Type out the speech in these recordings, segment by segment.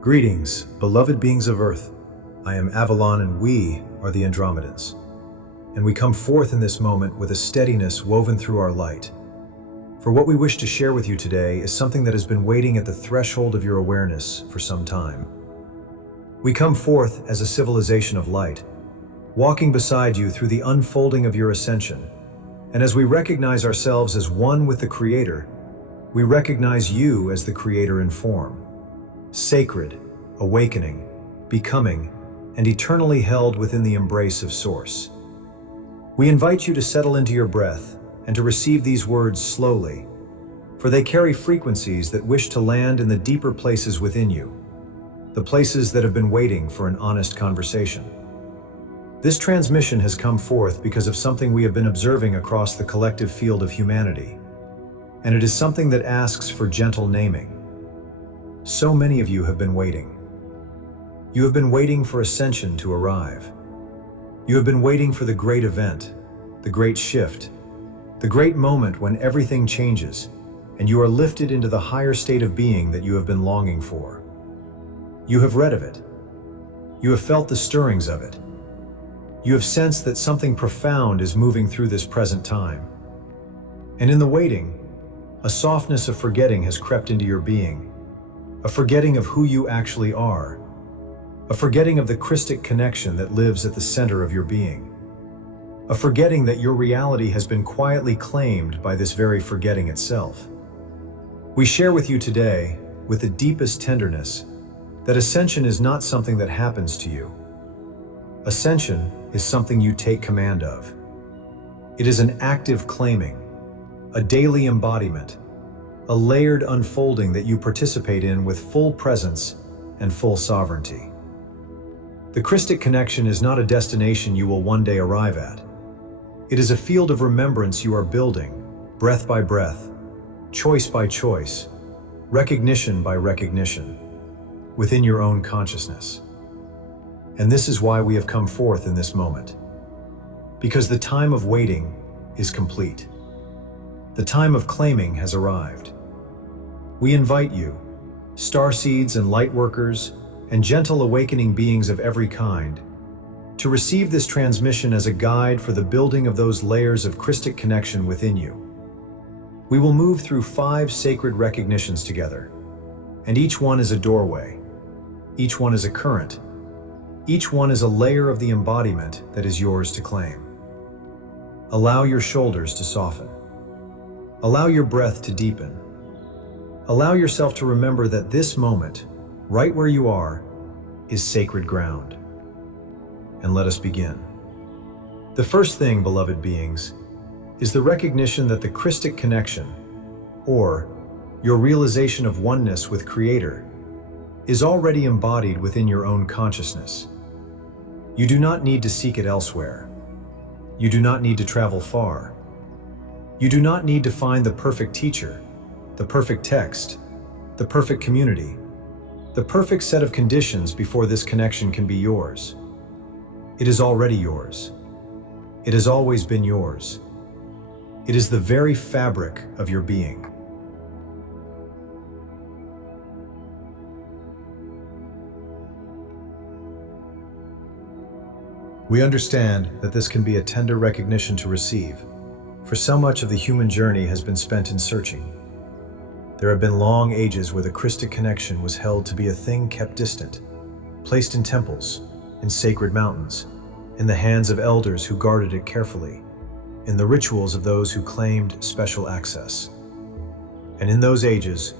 Greetings, beloved beings of Earth. I am Avalon and we are the Andromedans. And we come forth in this moment with a steadiness woven through our light. For what we wish to share with you today is something that has been waiting at the threshold of your awareness for some time. We come forth as a civilization of light, walking beside you through the unfolding of your ascension. And as we recognize ourselves as one with the Creator, we recognize you as the Creator in form. Sacred, awakening, becoming, and eternally held within the embrace of Source. We invite you to settle into your breath and to receive these words slowly, for they carry frequencies that wish to land in the deeper places within you, the places that have been waiting for an honest conversation. This transmission has come forth because of something we have been observing across the collective field of humanity, and it is something that asks for gentle naming. So many of you have been waiting. You have been waiting for Ascension to arrive. You have been waiting for the great event, the great shift, the great moment when everything changes and you are lifted into the higher state of being that you have been longing for. You have read of it. You have felt the stirrings of it. You have sensed that something profound is moving through this present time. And in the waiting, a softness of forgetting has crept into your being. A forgetting of who you actually are. A forgetting of the Christic connection that lives at the center of your being. A forgetting that your reality has been quietly claimed by this very forgetting itself. We share with you today, with the deepest tenderness, that Ascension is not something that happens to you. Ascension is something you take command of. It is an active claiming, a daily embodiment, a layered unfolding that you participate in with full presence and full sovereignty. The Christic connection is not a destination you will one day arrive at. It is a field of remembrance you are building, breath by breath, choice by choice, recognition by recognition, within your own consciousness. And this is why we have come forth in this moment. Because the time of waiting is complete. The time of claiming has arrived. We invite you, starseeds and lightworkers, and gentle awakening beings of every kind, to receive this transmission as a guide for the building of those layers of Christic connection within you. We will move through 5 sacred recognitions together, and each one is a doorway, each one is a current, each one is a layer of the embodiment that is yours to claim. Allow your shoulders to soften. Allow your breath to deepen. Allow yourself to remember that this moment, right where you are, is sacred ground. And let us begin. The first thing, beloved beings, is the recognition that the Christic connection, or your realization of oneness with Creator, is already embodied within your own consciousness. You do not need to seek it elsewhere. You do not need to travel far. You do not need to find the perfect teacher, the perfect text, the perfect community, the perfect set of conditions before this connection can be yours. It is already yours. It has always been yours. It is the very fabric of your being. We understand that this can be a tender recognition to receive, for so much of the human journey has been spent in searching. There have been long ages where the Christic connection was held to be a thing kept distant, placed in temples, in sacred mountains, in the hands of elders who guarded it carefully, in the rituals of those who claimed special access. And in those ages,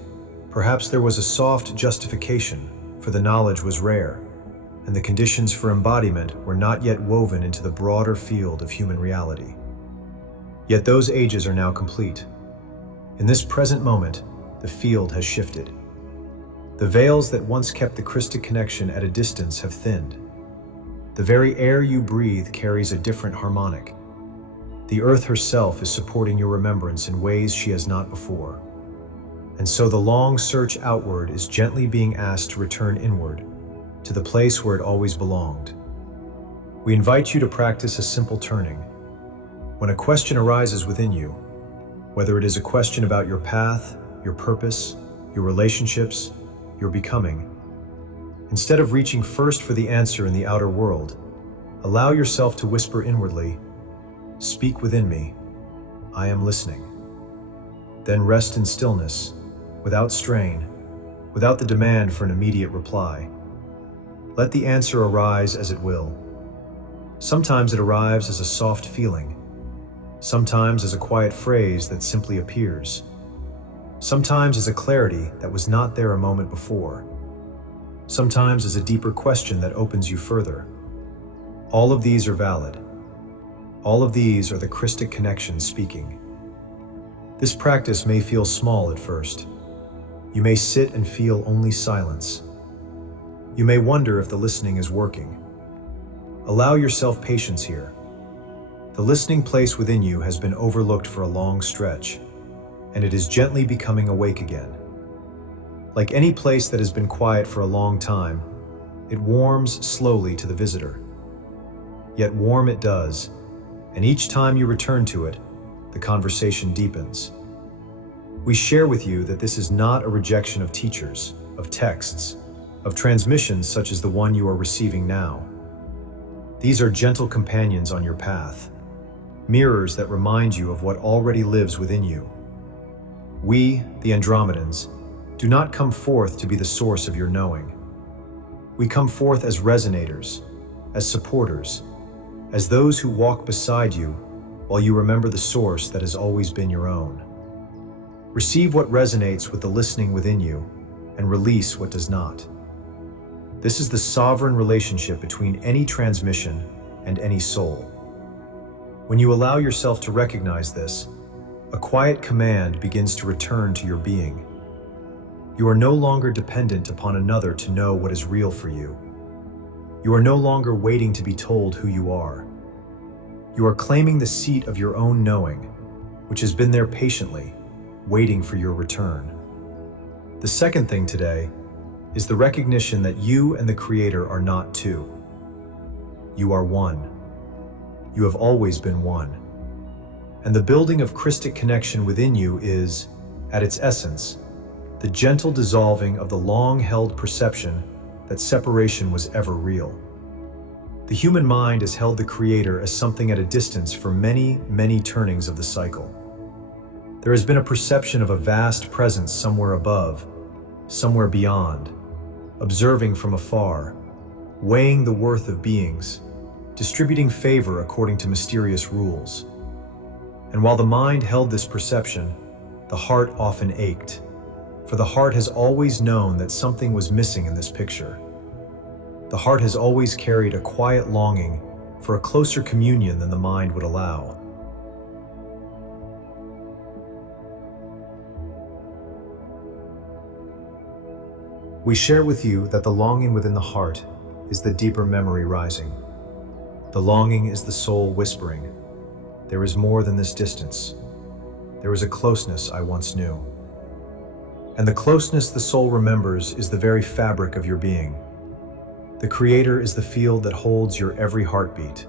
perhaps there was a soft justification, for the knowledge was rare, and the conditions for embodiment were not yet woven into the broader field of human reality. Yet those ages are now complete. In this present moment, the field has shifted. The veils that once kept the Christic connection at a distance have thinned. The very air you breathe carries a different harmonic. The earth herself is supporting your remembrance in ways she has not before. And so the long search outward is gently being asked to return inward, to the place where it always belonged. We invite you to practice a simple turning. When a question arises within you, whether it is a question about your path, your purpose, your relationships, your becoming, Instead of reaching first for the answer in the outer world, allow yourself to whisper inwardly, "Speak within me, I am listening." Then rest in stillness, without strain, without the demand for an immediate reply. Let the answer arise as it will. Sometimes it arrives as a soft feeling, sometimes as a quiet phrase that simply appears, sometimes as a clarity that was not there a moment before, sometimes as a deeper question that opens you further. All of these are valid. All of these are the Christic connection speaking. This practice may feel small at first. You may sit and feel only silence. You may wonder if the listening is working. Allow yourself patience here. The listening place within you has been overlooked for a long stretch, and it is gently becoming awake again. Like any place that has been quiet for a long time, it warms slowly to the visitor. Yet warm it does, and each time you return to it, the conversation deepens. We share with you that this is not a rejection of teachers, of texts, of transmissions such as the one you are receiving now. These are gentle companions on your path, mirrors that remind you of what already lives within you. We, the Andromedans, do not come forth to be the source of your knowing. We come forth as resonators, as supporters, as those who walk beside you while you remember the source that has always been your own. Receive what resonates with the listening within you and release what does not. This is the sovereign relationship between any transmission and any soul. When you allow yourself to recognize this, a quiet command begins to return to your being. You are no longer dependent upon another to know what is real for you. You are no longer waiting to be told who you are. You are claiming the seat of your own knowing, which has been there patiently, waiting for your return. The second thing today is the recognition that you and the Creator are not two. You are one. You have always been one. And the building of Christic connection within you is, at its essence, the gentle dissolving of the long-held perception that separation was ever real. The human mind has held the Creator as something at a distance for many, many turnings of the cycle. There has been a perception of a vast presence somewhere above, somewhere beyond, observing from afar, weighing the worth of beings, distributing favor according to mysterious rules. And while the mind held this perception, the heart often ached, for the heart has always known that something was missing in this picture. The heart has always carried a quiet longing for a closer communion than the mind would allow. We share with you that the longing within the heart is the deeper memory rising. The longing is the soul whispering, "There is more than this distance. There is a closeness I once knew." And the closeness the soul remembers is the very fabric of your being. The Creator is the field that holds your every heartbeat.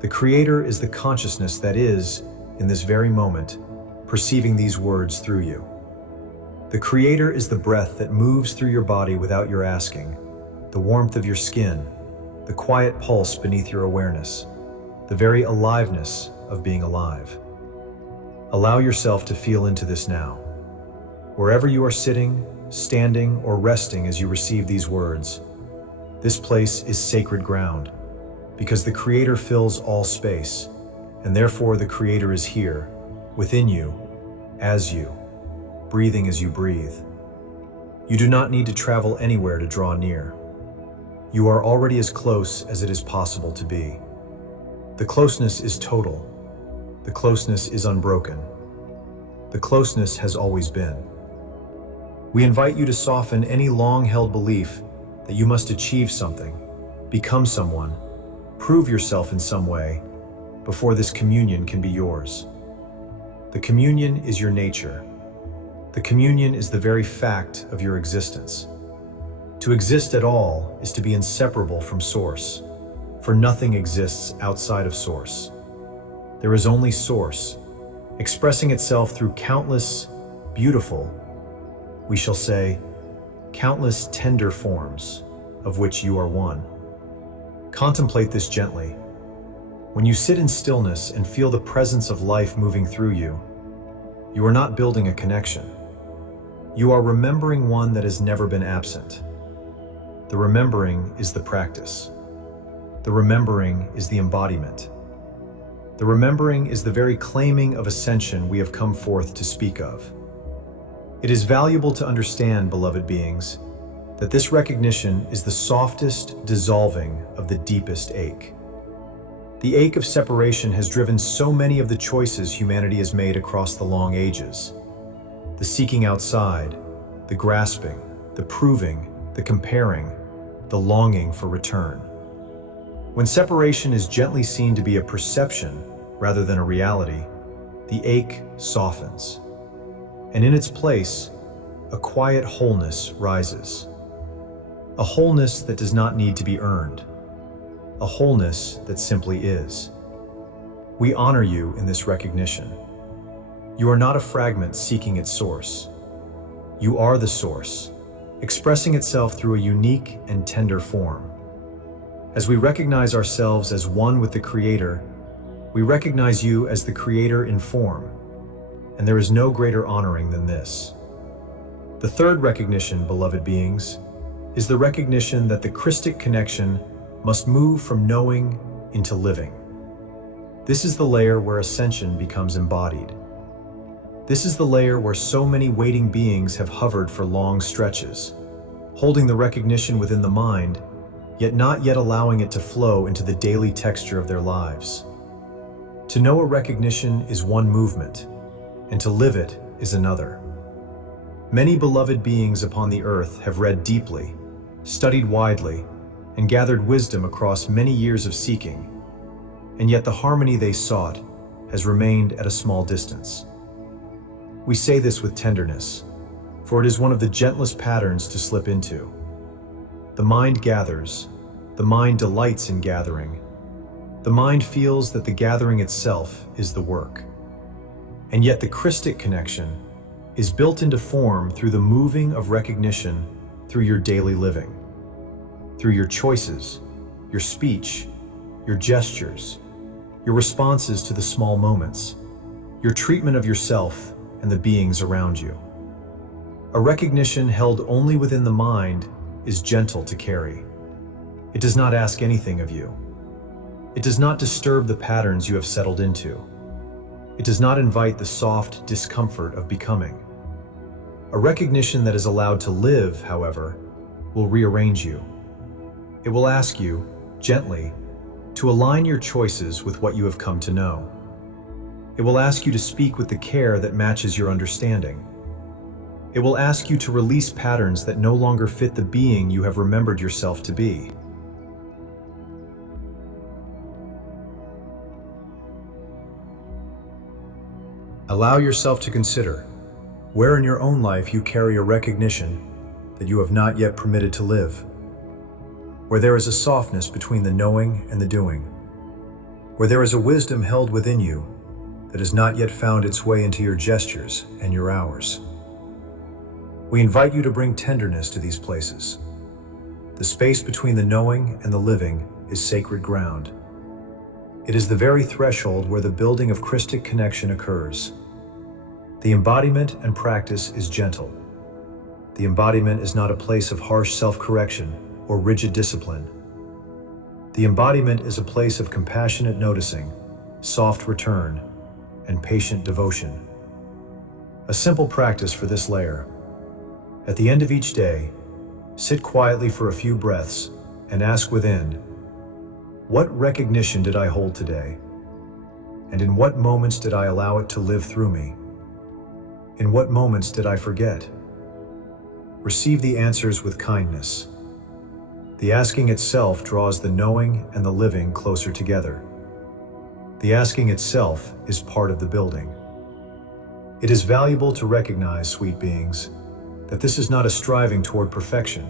The Creator is the consciousness that is, in this very moment, perceiving these words through you. The Creator is the breath that moves through your body without your asking, the warmth of your skin, the quiet pulse beneath your awareness, the very aliveness of being alive. Allow yourself to feel into this now. Wherever you are sitting, standing, or resting as you receive these words, this place is sacred ground, because the Creator fills all space, and therefore the Creator is here, within you, as you, breathing as you breathe. You do not need to travel anywhere to draw near. You are already as close as it is possible to be. The closeness is total. The closeness is unbroken. The closeness has always been. We invite you to soften any long-held belief that you must achieve something, become someone, prove yourself in some way, before this communion can be yours. The communion is your nature. The communion is the very fact of your existence. To exist at all is to be inseparable from Source, for nothing exists outside of Source. There is only Source, expressing itself through countless, beautiful, we shall say, countless tender forms. of which you are one. Contemplate this gently. When you sit in stillness and feel the presence of life moving through you, you are not building a connection. You are remembering one that has never been absent. The remembering is the practice. The remembering is the embodiment. The remembering is the very claiming of ascension we have come forth to speak of. It is valuable to understand, beloved beings, that this recognition is the softest dissolving of the deepest ache. The ache of separation has driven so many of the choices humanity has made across the long ages. The seeking outside, the grasping, the proving, the comparing, the longing for return. When separation is gently seen to be a perception rather than a reality, the ache softens. And in its place, a quiet wholeness rises. A wholeness that does not need to be earned. A wholeness that simply is. We honor you in this recognition. You are not a fragment seeking its source. You are the source, expressing itself through a unique and tender form. As we recognize ourselves as one with the Creator, we recognize you as the Creator in form, and there is no greater honoring than this. The third recognition, beloved beings, is the recognition that the Christic connection must move from knowing into living. This is the layer where ascension becomes embodied. This is the layer where so many waiting beings have hovered for long stretches, holding the recognition within the mind, yet not yet allowing it to flow into the daily texture of their lives. To know a recognition is one movement, and to live it is another. Many beloved beings upon the earth have read deeply, studied widely, and gathered wisdom across many years of seeking, and yet the harmony they sought has remained at a small distance. We say this with tenderness, for it is one of the gentlest patterns to slip into. The mind gathers, the mind delights in gathering, the mind feels that the gathering itself is the work. And yet the Christic connection is built into form through the moving of recognition through your daily living, through your choices, your speech, your gestures, your responses to the small moments, your treatment of yourself and the beings around you. A recognition held only within the mind is gentle to carry. It does not ask anything of you. It does not disturb the patterns you have settled into. It does not invite the soft discomfort of becoming. A recognition that is allowed to live, however, will rearrange you. It will ask you, gently, to align your choices with what you have come to know. It will ask you to speak with the care that matches your understanding. It will ask you to release patterns that no longer fit the being you have remembered yourself to be. Allow yourself to consider where in your own life you carry a recognition that you have not yet permitted to live, where there is a softness between the knowing and the doing, where there is a wisdom held within you that has not yet found its way into your gestures and your hours. We invite you to bring tenderness to these places. The space between the knowing and the living is sacred ground. It is the very threshold where the building of Christic connection occurs. The embodiment and practice is gentle. The embodiment is not a place of harsh self-correction or rigid discipline. The embodiment is a place of compassionate noticing, soft return, and patient devotion. A simple practice for this layer. At the end of each day, sit quietly for a few breaths and ask within, what recognition did I hold today? And in what moments did I allow it to live through me? In what moments did I forget? Receive the answers with kindness. The asking itself draws the knowing and the living closer together. The asking itself is part of the building. It is valuable to recognize, sweet beings, that this is not a striving toward perfection.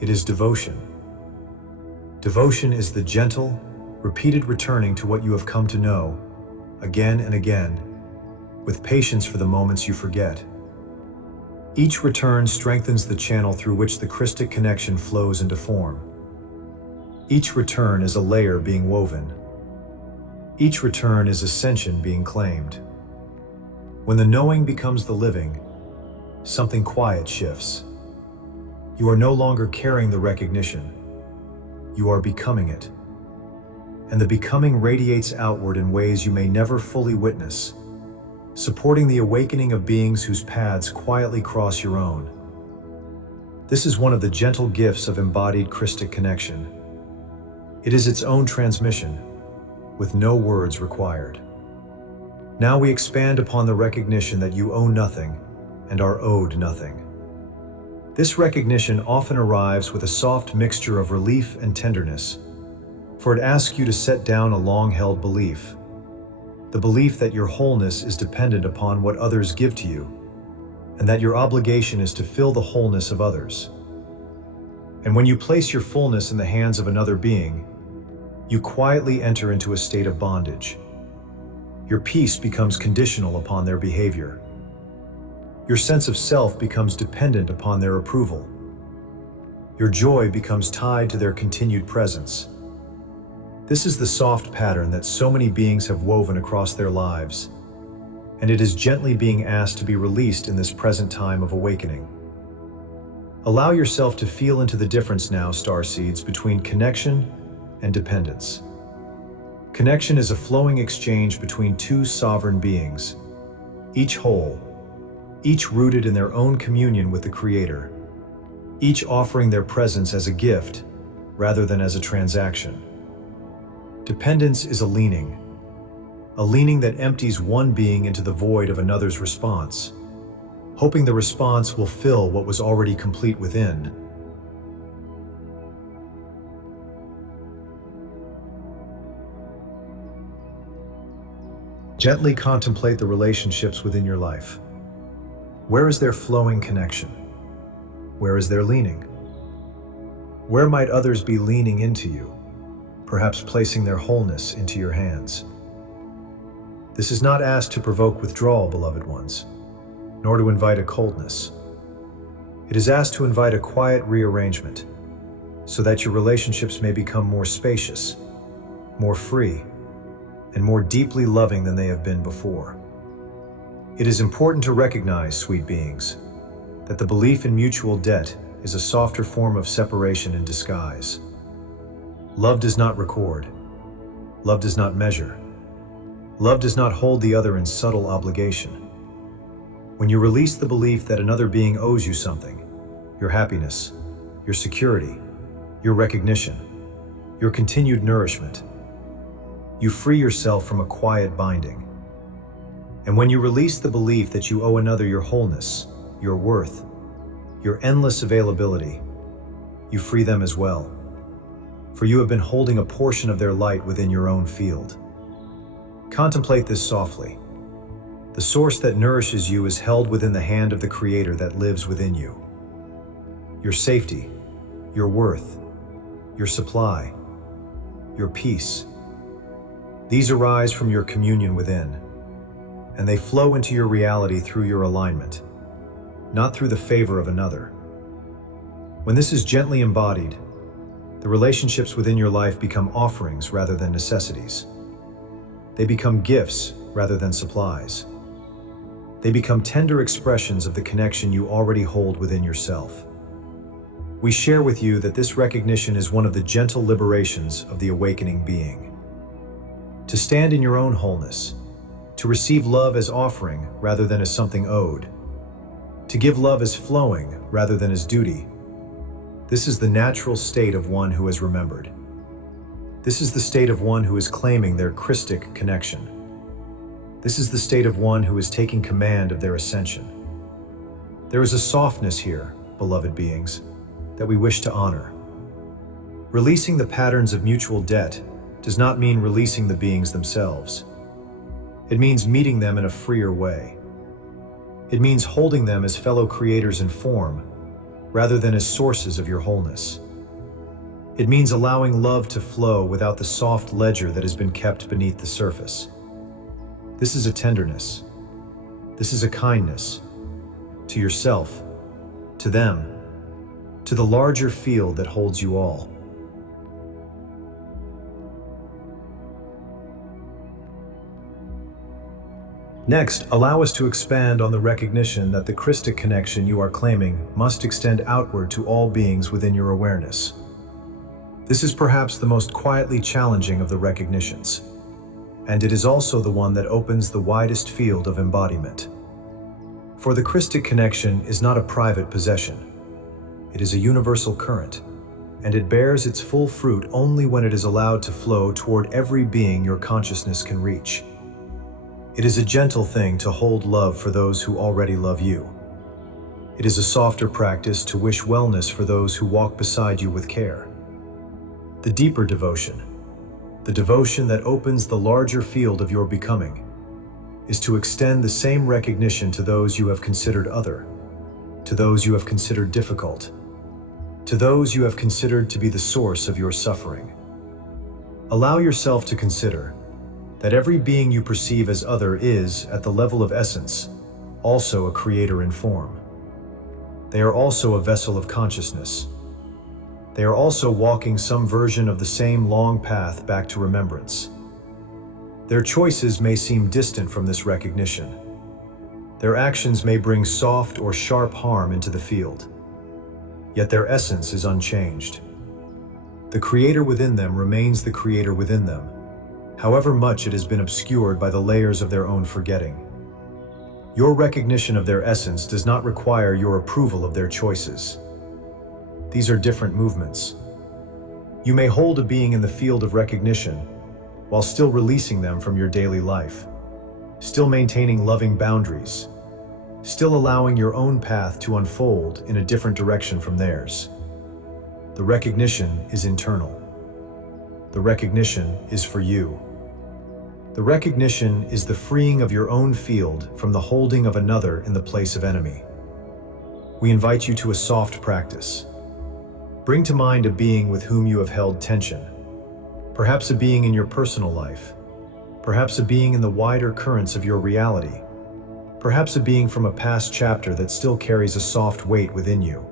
It is devotion. Devotion is the gentle, repeated returning to what you have come to know, again and again, with patience for the moments you forget. Each return strengthens the channel through which the Christic connection flows into form. Each return is a layer being woven. Each return is ascension being claimed. When the knowing becomes the living, something quiet shifts. You are no longer carrying the recognition. You are becoming it. And the becoming radiates outward in ways you may never fully witness, supporting the awakening of beings whose paths quietly cross your own. This is one of the gentle gifts of embodied Christic connection. It is its own transmission, with no words required. Now we expand upon the recognition that you owe nothing and are owed nothing. This recognition often arrives with a soft mixture of relief and tenderness, for it asks you to set down a long-held belief. The belief that your wholeness is dependent upon what others give to you, and that your obligation is to fill the wholeness of others. And when you place your fullness in the hands of another being, you quietly enter into a state of bondage. Your peace becomes conditional upon their behavior. Your sense of self becomes dependent upon their approval. Your joy becomes tied to their continued presence. This is the soft pattern that so many beings have woven across their lives, and it is gently being asked to be released in this present time of awakening. Allow yourself to feel into the difference now, starseeds, between connection and dependence. Connection is a flowing exchange between two sovereign beings, each whole, each rooted in their own communion with the Creator, each offering their presence as a gift rather than as a transaction. Dependence is a leaning that empties one being into the void of another's response, hoping the response will fill what was already complete within. Gently contemplate the relationships within your life. Where is there flowing connection? Where is there leaning? Where might others be leaning into you, perhaps placing their wholeness into your hands? This is not asked to provoke withdrawal, beloved ones, nor to invite a coldness. It is asked to invite a quiet rearrangement, so that your relationships may become more spacious, more free, and more deeply loving than they have been before. It is important to recognize, sweet beings, that the belief in mutual debt is a softer form of separation in disguise. Love does not record. Love does not measure. Love does not hold the other in subtle obligation. When you release the belief that another being owes you something, your happiness, your security, your recognition, your continued nourishment, you free yourself from a quiet binding. And when you release the belief that you owe another your wholeness, your worth, your endless availability, you free them as well. For you have been holding a portion of their light within your own field. Contemplate this softly. The source that nourishes you is held within the hand of the Creator that lives within you. Your safety, your worth, your supply, your peace, these arise from your communion within, and they flow into your reality through your alignment, not through the favor of another. When this is gently embodied, the relationships within your life become offerings rather than necessities. They become gifts rather than supplies. They become tender expressions of the connection you already hold within yourself. We share with you that this recognition is one of the gentle liberations of the awakening being. To stand in your own wholeness, to receive love as offering rather than as something owed, to give love as flowing rather than as duty. This is the natural state of one who has remembered. This is the state of one who is claiming their Christic connection. This is the state of one who is taking command of their ascension. There is a softness here, beloved beings, that we wish to honor. Releasing the patterns of mutual debt does not mean releasing the beings themselves. It means meeting them in a freer way. It means holding them as fellow creators in form, rather than as sources of your wholeness. It means allowing love to flow without the soft ledger that has been kept beneath the surface. This is a tenderness. This is a kindness to yourself to them, to the larger field that holds you all. Next, allow us to expand on the recognition that the Christic connection you are claiming must extend outward to all beings within your awareness. This is perhaps the most quietly challenging of the recognitions, and it is also the one that opens the widest field of embodiment. For the Christic connection is not a private possession. It is a universal current, and it bears its full fruit only when it is allowed to flow toward every being your consciousness can reach. It is a gentle thing to hold love for those who already love you. It is a softer practice to wish wellness for those who walk beside you with care. The deeper devotion, the devotion that opens the larger field of your becoming, is to extend the same recognition to those you have considered other, to those you have considered difficult, to those you have considered to be the source of your suffering. Allow yourself to consider that every being you perceive as other is, at the level of essence, also a creator in form. They are also a vessel of consciousness. They are also walking some version of the same long path back to remembrance. Their choices may seem distant from this recognition. Their actions may bring soft or sharp harm into the field. Yet their essence is unchanged. The creator within them remains the creator within them, however much it has been obscured by the layers of their own forgetting. Your recognition of their essence does not require your approval of their choices. These are different movements. You may hold a being in the field of recognition while still releasing them from your daily life, still maintaining loving boundaries, still allowing your own path to unfold in a different direction from theirs. The recognition is internal. The recognition is for you. The recognition is the freeing of your own field from the holding of another in the place of enemy. We invite you to a soft practice. Bring to mind a being with whom you have held tension. Perhaps a being in your personal life. Perhaps a being in the wider currents of your reality. Perhaps a being from a past chapter that still carries a soft weight within you.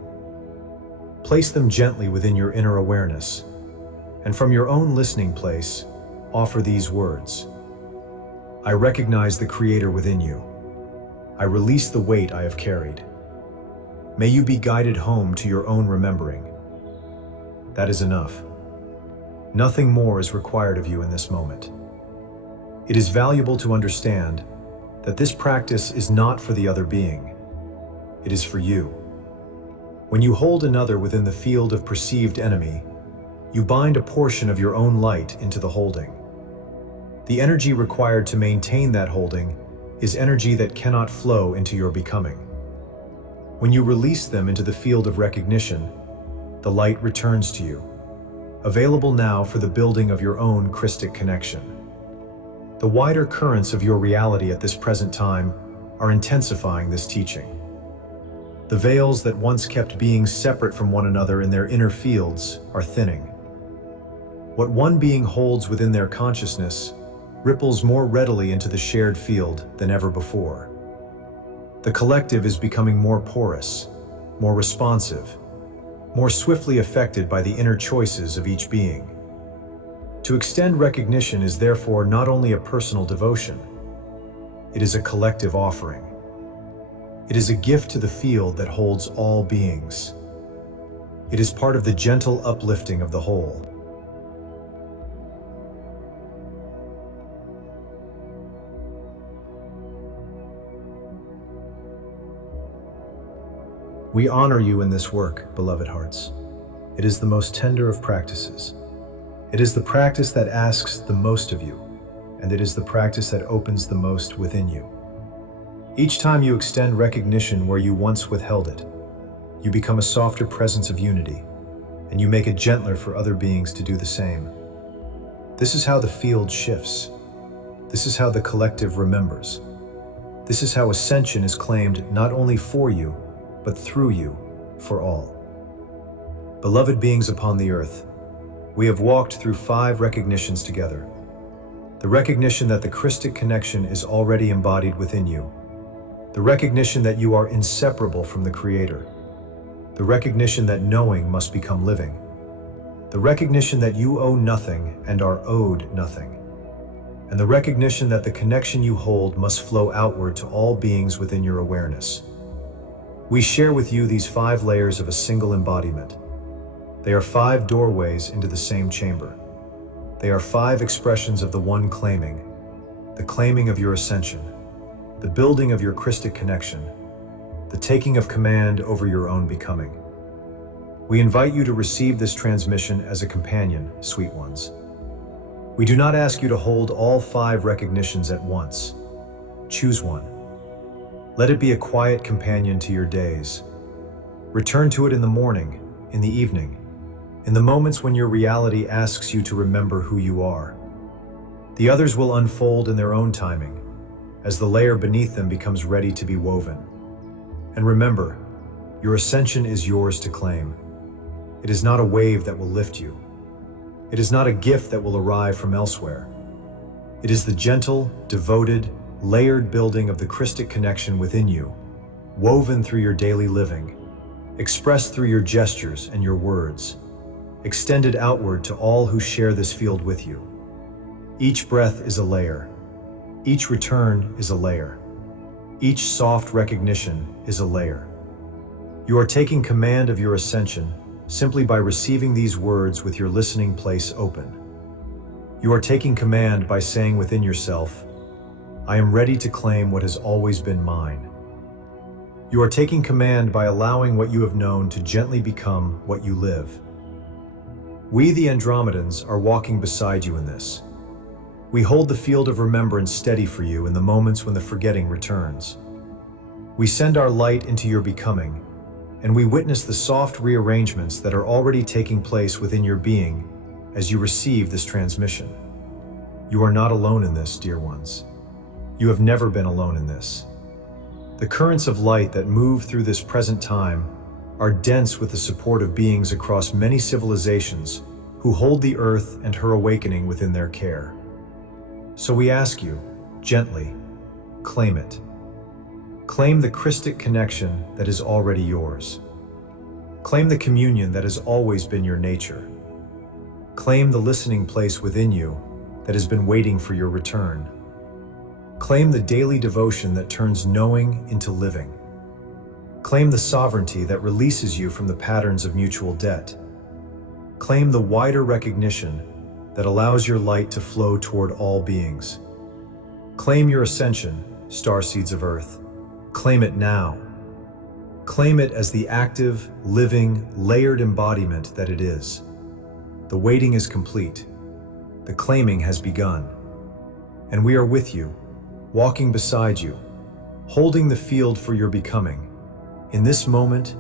Place them gently within your inner awareness, and from your own listening place, offer these words. I recognize the Creator within you. I release the weight I have carried. May you be guided home to your own remembering. That is enough. Nothing more is required of you in this moment. It is valuable to understand that this practice is not for the other being. It is for you. When you hold another within the field of perceived enemy, you bind a portion of your own light into the holding. The energy required to maintain that holding is energy that cannot flow into your becoming. When you release them into the field of recognition, the light returns to you, available now for the building of your own Christic connection. The wider currents of your reality at this present time are intensifying this teaching. The veils that once kept beings separate from one another in their inner fields are thinning. What one being holds within their consciousness ripples more readily into the shared field than ever before. The collective is becoming more porous, more responsive, more swiftly affected by the inner choices of each being. To extend recognition is therefore not only a personal devotion, it is a collective offering. It is a gift to the field that holds all beings. It is part of the gentle uplifting of the whole. We honor you in this work, beloved hearts. It is the most tender of practices. It is the practice that asks the most of you, and it is the practice that opens the most within you. Each time you extend recognition where you once withheld it, you become a softer presence of unity, and you make it gentler for other beings to do the same. This is how the field shifts. This is how the collective remembers. This is how Ascension is claimed not only for you, but through you, for all. Beloved beings upon the earth, we have walked through 5 recognitions together. The recognition that the Christic connection is already embodied within you. The recognition that you are inseparable from the Creator. the recognition that knowing must become living, the recognition that you owe nothing and are owed nothing, and the recognition that the connection you hold must flow outward to all beings within your awareness. We share with you these 5 layers of a single embodiment. They are 5 doorways into the same chamber. They are 5 expressions of the one claiming, the claiming of your ascension, the building of your Christic connection, the taking of command over your own becoming. We invite you to receive this transmission as a companion, sweet ones. We do not ask you to hold all 5 recognitions at once. Choose one. Let it be a quiet companion to your days. Return to it in the morning, in the evening, in the moments when your reality asks you to remember who you are. The others will unfold in their own timing, as the layer beneath them becomes ready to be woven. And remember, your ascension is yours to claim. It is not a wave that will lift you. It is not a gift that will arrive from elsewhere. It is the gentle, devoted, layered building of the Christic connection within you, woven through your daily living, expressed through your gestures and your words, extended outward to all who share this field with you. Each breath is a layer. Each return is a layer. Each soft recognition is a layer. You are taking command of your ascension simply by receiving these words with your listening place open. You are taking command by saying within yourself, I am ready to claim what has always been mine. You are taking command by allowing what you have known to gently become what you live. We, the Andromedans, are walking beside you in this. We hold the field of remembrance steady for you in the moments when the forgetting returns. We send our light into your becoming, and we witness the soft rearrangements that are already taking place within your being as you receive this transmission. You are not alone in this, dear ones. You have never been alone in this. The currents of light that move through this present time are dense with the support of beings across many civilizations who hold the Earth and her awakening within their care. So we ask you, gently, claim it. Claim the Christic connection that is already yours. Claim the communion that has always been your nature. Claim the listening place within you that has been waiting for your return. Claim the daily devotion that turns knowing into living. Claim the sovereignty that releases you from the patterns of mutual debt. Claim the wider recognition that allows your light to flow toward all beings. Claim your ascension, starseeds of Earth. Claim it now. Claim it as the active, living, layered embodiment that it is. The waiting is complete. The claiming has begun. And we are with you, walking beside you, holding the field for your becoming, in this moment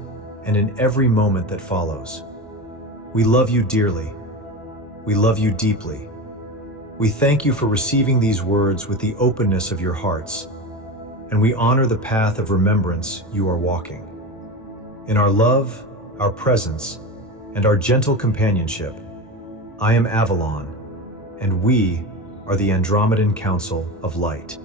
and in every moment that follows. We love you dearly. We love you deeply. We thank you for receiving these words with the openness of your hearts, and we honor the path of remembrance you are walking. In our love, our presence, and our gentle companionship, I am Avalon, and we are the Andromedan Council of Light.